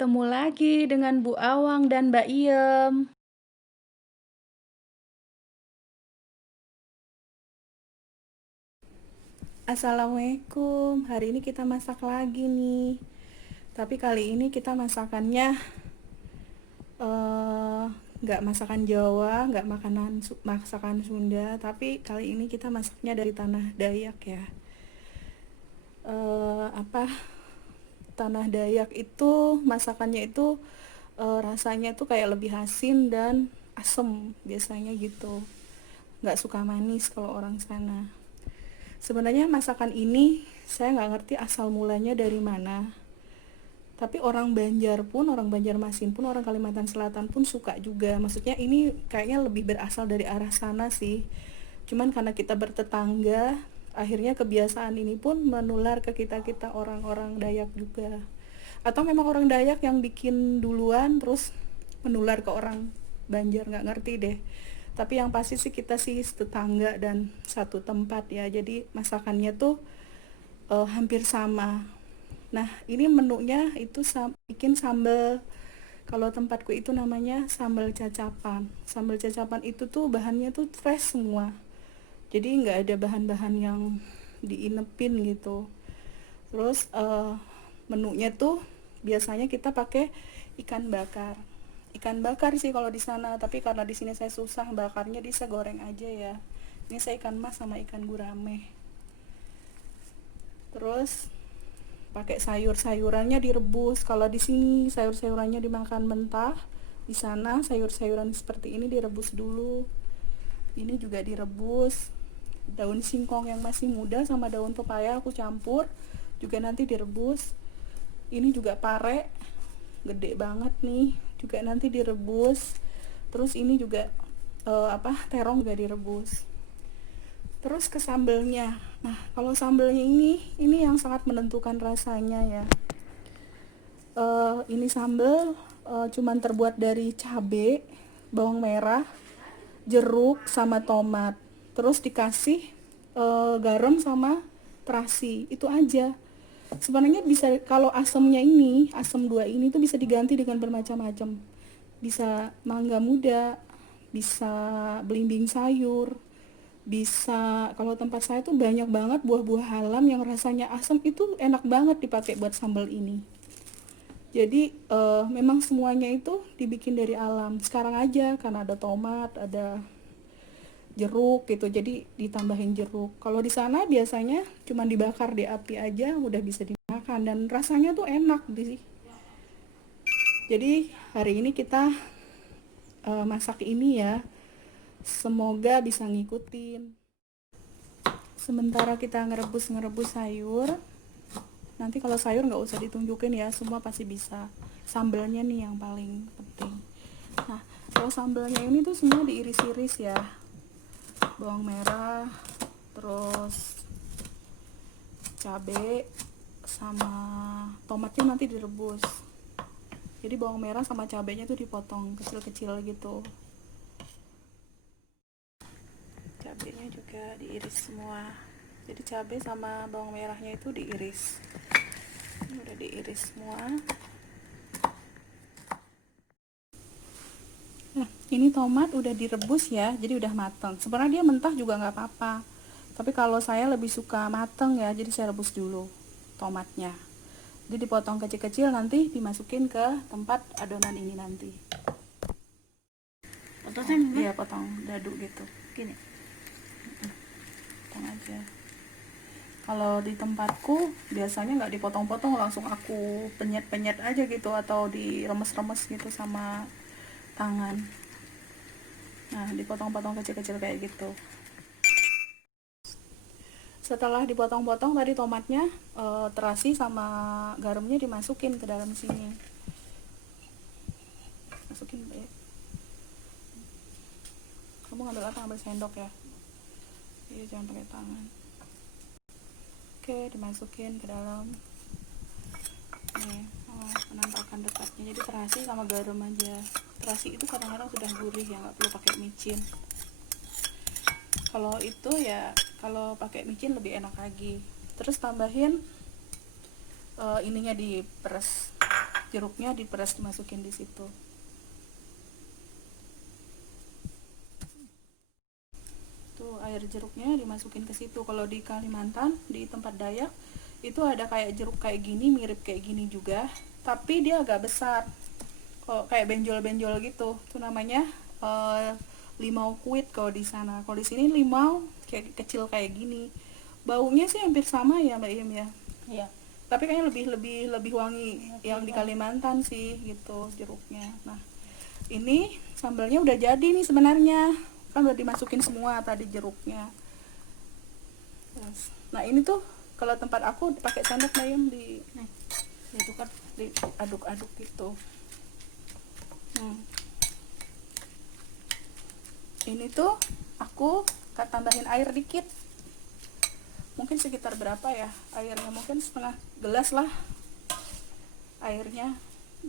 bertemu lagi dengan Bu Awang dan Mbak Iem. Assalamualaikum, hari ini kita masak lagi nih. Tapi kali ini kita masakannya eh, nggak masakan Jawa, nggak masakan Sunda, tapi kali ini kita masaknya dari tanah Dayak ya. Apa tanah Dayak itu masakannya itu rasanya tuh kayak lebih asin dan asem biasanya gitu. Nggak suka manis kalau orang sana. Sebenarnya masakan ini saya nggak ngerti asal mulanya dari mana. Tapi orang Banjar pun, orang Banjarmasin pun, orang Kalimantan Selatan pun suka juga. Maksudnya ini kayaknya lebih berasal dari arah sana sih. Cuman karena kita bertetangga, akhirnya kebiasaan ini pun menular ke kita-kita orang-orang Dayak juga. Atau memang orang Dayak yang bikin duluan terus menular ke orang Banjar, nggak ngerti deh. Tapi yang pasti sih kita sih tetangga dan satu tempat ya. Jadi masakannya tuh hampir sama. Nah, ini menunya itu bikin sambal. Kalau tempatku itu namanya sambal cacapan. Sambal cacapan itu tuh bahannya tuh fresh semua. Jadi nggak ada bahan-bahan yang diinepin gitu. Terus menunya tuh biasanya kita pakai ikan bakar. Ikan bakar sih kalau di sana, tapi karena di sini saya susah bakarnya, bisa goreng aja ya. Ini saya ikan mas sama ikan gurame. Terus pakai sayur-sayurannya direbus. Kalau di sini sayur-sayurannya dimakan mentah, di sana sayur-sayuran seperti ini direbus dulu. Ini juga direbus. Daun singkong yang masih muda sama daun pepaya aku campur, juga nanti direbus. Ini juga pare, gede banget nih, juga nanti direbus. Terus ini juga terong juga direbus. Terus ke sambelnya. Nah, kalau sambelnya ini yang sangat menentukan rasanya ya. Ini sambel cuman terbuat dari cabe, bawang merah, jeruk sama tomat. Terus dikasih garam sama terasi. Itu aja. Sebenarnya bisa, kalau asam dua ini tuh bisa diganti dengan bermacam-macam. Bisa mangga muda, bisa belimbing sayur, bisa, kalau tempat saya tuh banyak banget buah-buah halam yang rasanya asam, itu enak banget dipakai buat sambal ini. Jadi memang semuanya itu dibikin dari alam. Sekarang aja karena ada tomat, ada jeruk gitu, jadi ditambahin jeruk. Kalau di sana biasanya cuma dibakar di api aja udah bisa dimakan dan rasanya tuh enak sih. Jadi hari ini kita masak ini ya. Semoga bisa ngikutin. Sementara kita ngerebus sayur, nanti kalau sayur nggak usah ditunjukin ya, semua pasti bisa. Sambelnya nih yang paling penting. Nah, kalau sambelnya ini tuh semua diiris-iris ya. Bawang merah, terus cabai, sama tomatnya nanti direbus. Jadi bawang merah sama cabainya tuh dipotong kecil-kecil gitu. Cabainya juga diiris semua. Jadi cabai sama bawang merahnya itu diiris. Ini udah diiris semua. Nah, ini tomat udah direbus ya, jadi udah mateng. Sebenarnya dia mentah juga nggak apa-apa. Tapi kalau saya lebih suka mateng ya, jadi saya rebus dulu tomatnya. Jadi dipotong kecil-kecil, nanti dimasukin ke tempat adonan ini nanti. Potongnya Iya, potong dadu gitu. gini. Potong aja. Kalau di tempatku biasanya nggak dipotong-potong, langsung aku penyet-penyet aja gitu, atau diremes-remes gitu sama tangan. Nah, dipotong-potong kecil-kecil kayak gitu. Setelah dipotong-potong tadi tomatnya, terasi sama garamnya dimasukin ke dalam sini. Masukin, Mbak ya. Kamu ngambil apa? Ngambil sendok ya. Iya, jangan pakai tangan. Oke, dimasukin ke dalam. Nih, penampakan dekatnya. Jadi terasi sama garam aja. Terasi itu kadang-kadang sudah gurih ya, nggak perlu pakai micin. Kalau itu ya, kalau pakai micin lebih enak lagi. Terus tambahin ininya diperes. jeruknya diperas dimasukin di situ. Tuh air jeruknya dimasukin ke situ. Kalau di Kalimantan di tempat Dayak itu ada kayak jeruk kayak gini, mirip kayak gini juga, tapi dia agak besar, kok kayak benjol-benjol gitu. Itu namanya limau kuit kalau di sana. Kalau di sini limau kayak kecil kayak gini. Baunya sih hampir sama ya Mbak Im ya. Iya. Tapi kayaknya lebih wangi yang di Kalimantan sih gitu jeruknya. Nah, ini sambalnya udah jadi nih sebenarnya. Kan udah dimasukin semua tadi jeruknya. Nah, ini tuh kalau tempat aku pakai sendok Bayam di itu kan diaduk-aduk gitu. Ini tuh aku tambahin air dikit, mungkin sekitar berapa ya airnya, mungkin setengah gelas lah airnya,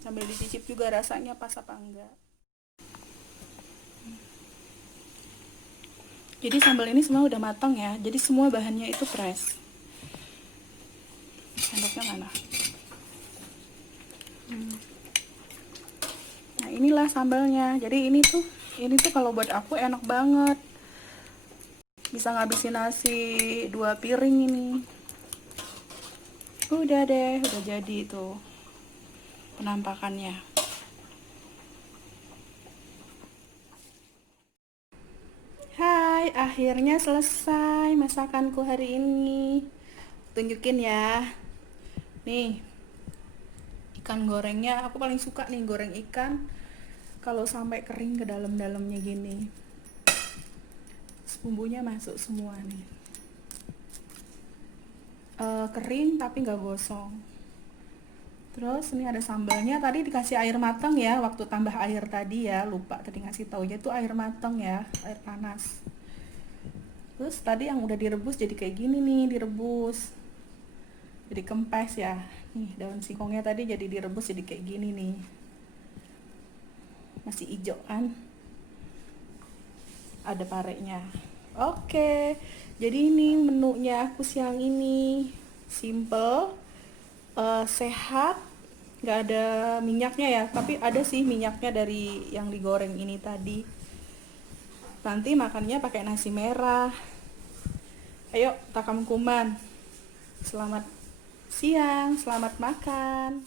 sambil dicicip juga rasanya pas apa enggak. Jadi sambal ini semua udah matang ya, jadi semua bahannya itu fresh. Sendoknya mana? Nah, inilah sambalnya. Jadi ini tuh kalau buat aku enak banget, bisa ngabisin nasi 2 piring ini. Udah deh, udah jadi tuh penampakannya. Hai, akhirnya selesai masakanku hari ini. Tunjukin ya. Nih, ikan gorengnya aku paling suka nih, goreng ikan kalau sampai kering ke dalam-dalamnya gini. Bumbunya masuk semua nih. Kering tapi nggak gosong. Terus ini ada sambalnya, tadi dikasih air matang ya, waktu tambah air tadi ya, lupa tadi ngasih taunya itu air matang ya, air panas. Terus tadi yang udah direbus jadi kayak gini nih, direbus jadi kempes ya. Nih daun singkongnya tadi jadi direbus jadi kayak gini nih, masih hijau kan, ada parenya. Oke, jadi ini menunya aku siang ini, simple, sehat, nggak ada minyaknya ya, tapi ada sih minyaknya dari yang digoreng ini tadi. Nanti makannya pakai nasi merah. Ayo takam kuman, selamat siang, selamat makan.